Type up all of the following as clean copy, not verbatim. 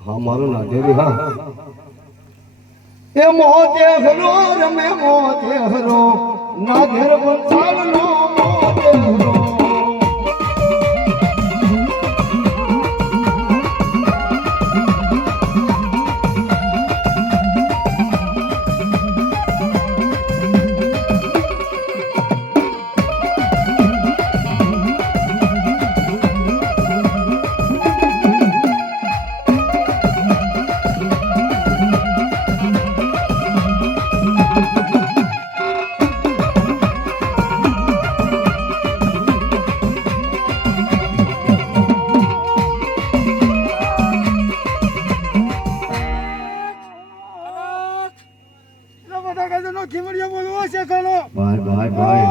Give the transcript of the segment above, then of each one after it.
હા મારું નાગેરી હા એ મોતે હરો રમે મોતે હરો નાગેર બંધાલ નો મોતે હરો ભાઈ ભાઈ ભાઈ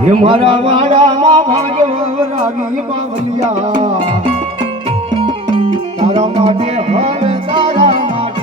હે મારા વાડામાં ભાગ્યો રાગી બાવલિયા તારા માટે હવે તારા માટે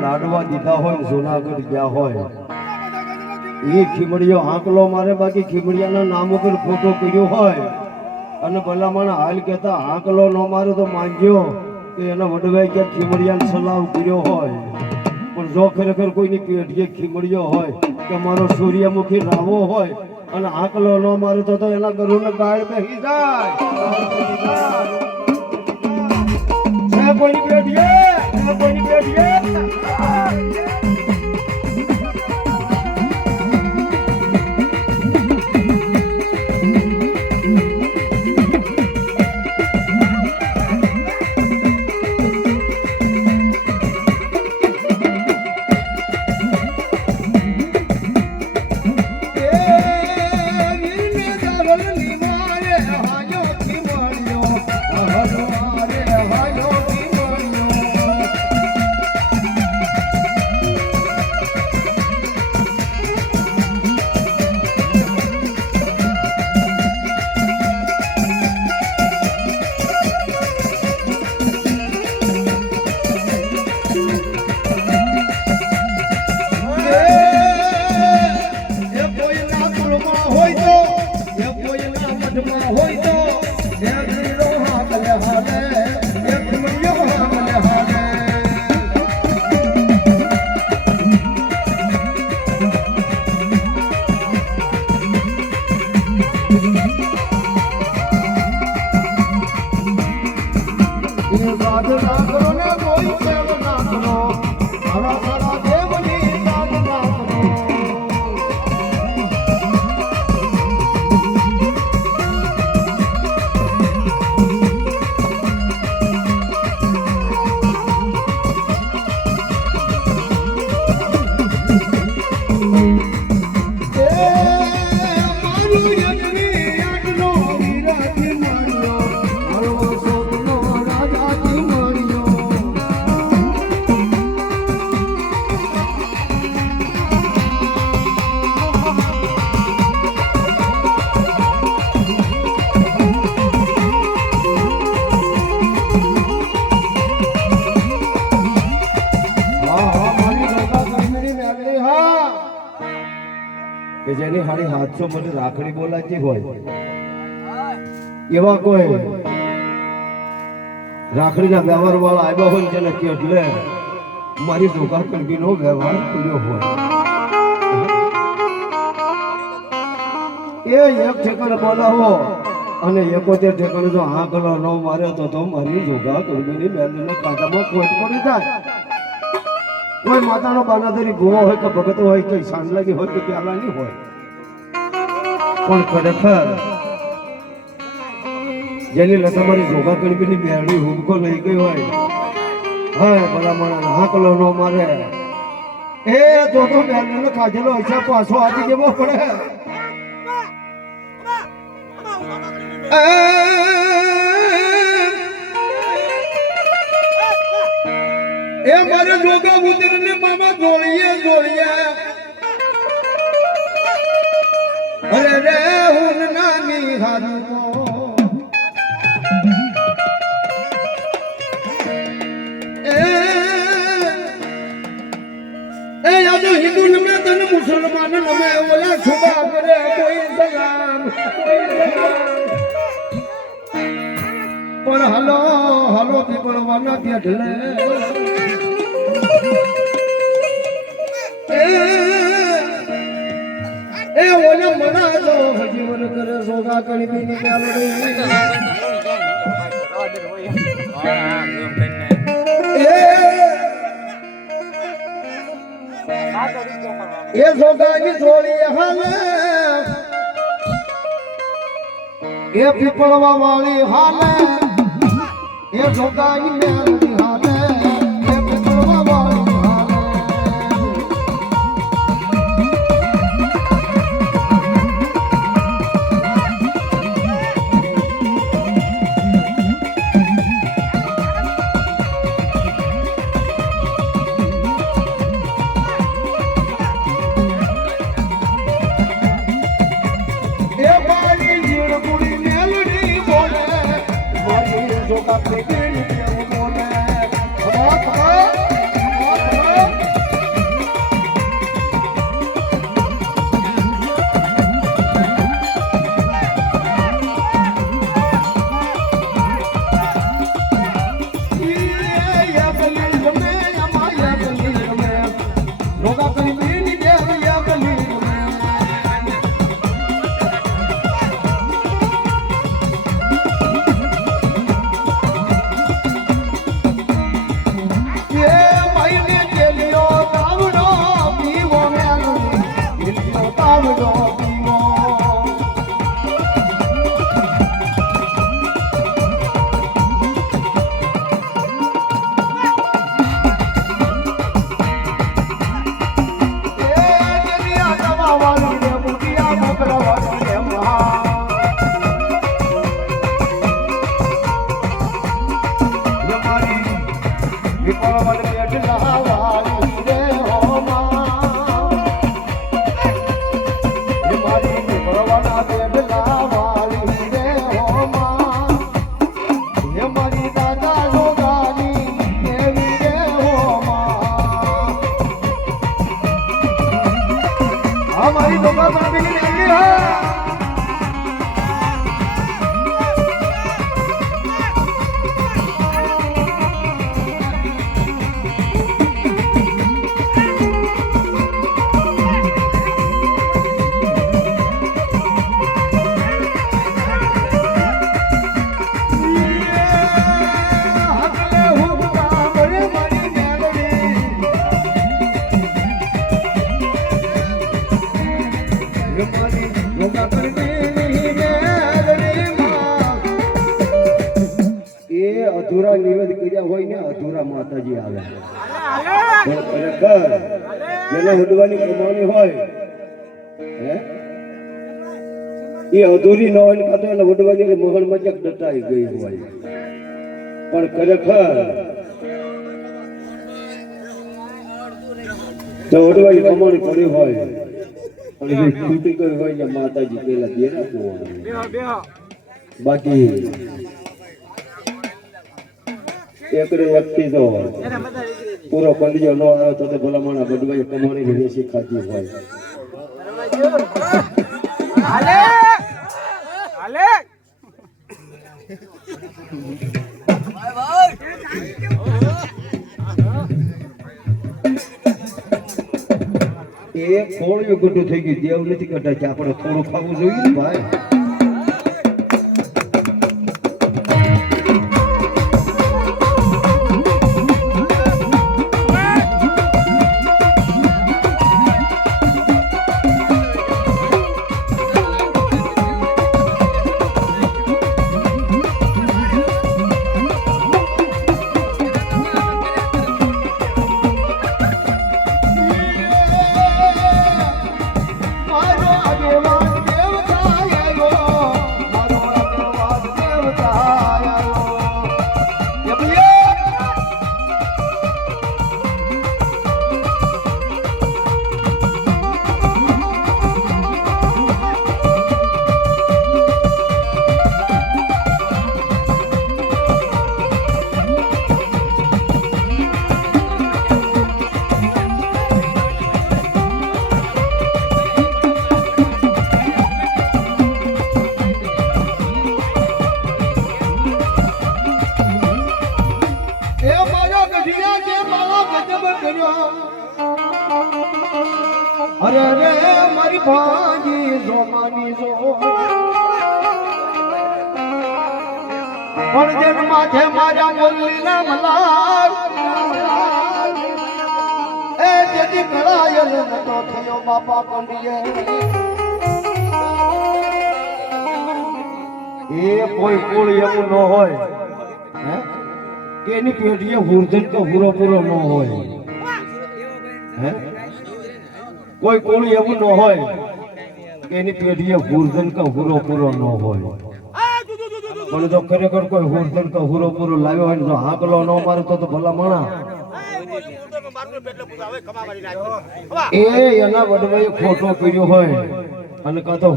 લાડવા દીધા હોય જુનાગઢ ગયા હોય એ ખીમડીયો આંકલો મારે બાકી ખીમડિયાના નામ ઉપર ફોટો કર્યો હોય અને ભલામણ હાલ કહેતા આંકલો ન મારે તો માંગ્યો કે એને વડવાઈ ક્યાં ખીમડિયાને સલાહ કર્યો હોય પણ જો ખરેખર કોઈની પેઢીએ ખીમડિયો હોય કે મારો સૂર્યમુખી રાવો હોય અને આંકલો ન મારે તો એના ગરુને ગાળ બેસી જાય કોઈની પેઢીએ કોઈની પેઢીએ કે જેની હાડી 700 મને રાખડી બોલાતી હોય એવા કોઈ રાખડીના વ્યવહાર વાળા આવ્યા હોય જેને કે એટલે મારી જોગા કલબીનો વ્યવહાર કર્યો હોય એ એક ઠેકાણે બોલાવો અને 71 ઠેકાણે જો આંકલો ન મારે તો મારી જોગા કલબીની બેનને કાંટામાં ખોટ પડી જાય. કોઈ માતાનો બાનાધરી ભૂવો હોય કે ભગત હોય કે સાંડલાગી હોય કે પ્યાલાની હોય પણ ખરેખર જેની તમારી જોગા કલબીની બેરડી હુબકો લઈ ગઈ હોય હા ભલા માણસ આંકલો ન મારે એ તો બેનને કાજેલો હિસાબ પાછો આપી દેવો પડે. એ મારે જોગા ઉતરીને મામા જોડીએ અરે રે હું નાની હારું એ યાદ હિન્દુ નમે તને મુસલમાન નમે ઓલા છુપા કરે કોઈ સલામ પણ હાલો પીપળવાના પેઠલે એ ઓલે મના જો જીવન કરે સોગા કળીની મેલડી એ સોગાની જોડી હાલે એ પીપળવા વાળી હાલે એ સોગાની મેલડી હાલે એ પીપળવા વાળી हमारी जोगा कलबीनी मेलडी है. अधूरा निवेद कर्या होय ने अधूरा माताजी आवे पण खरेखर जेने हुडवानी कमाणी होय हे ये अधूरी न होय कातो एने हुडवानी के मोहन मजक डटाई गई होय पण खरेखर तो हुडवानी कमाणी करी होय અને જે ખૂટી ગઈ હોય ને માતાજી પેલા દેરા બેહો બાકી એકરે વ્યક્તિ જો પૂરો કંડિયો ન આવ્યો તો ભલા માણા બડવાઈ કમાણી વેસી ખાતી હોય એ કોળિયું ગોટું થઈ ગયું દેવ નથી કરતા કે આપણે થોડું ખાવું જોઈએ ને ભાઈ અરે રે મારી ભાજી જોમાની જો પણ જેન માથે મારા બોલી ના મલાર એ જેથી કળાયલ નતો થયો બાપા કંડીએ એ કોઈ કોળી એવું ન હોય હે કે એની પેઢીએ હુરજન તો પૂરો ન હોય હે કોઈ કોળી એવું ન હોય કે એની પેઢીએ હુરજન કે પૂરો ન હોય પણ જો ખરેખર કોઈ હુરજન કે પૂરો લાવ્યો હોય ને જો હાકલો ન મારે તો ભલા માણા એ એના વડવાએ ખોટો કર્યો હોય અને કાં તો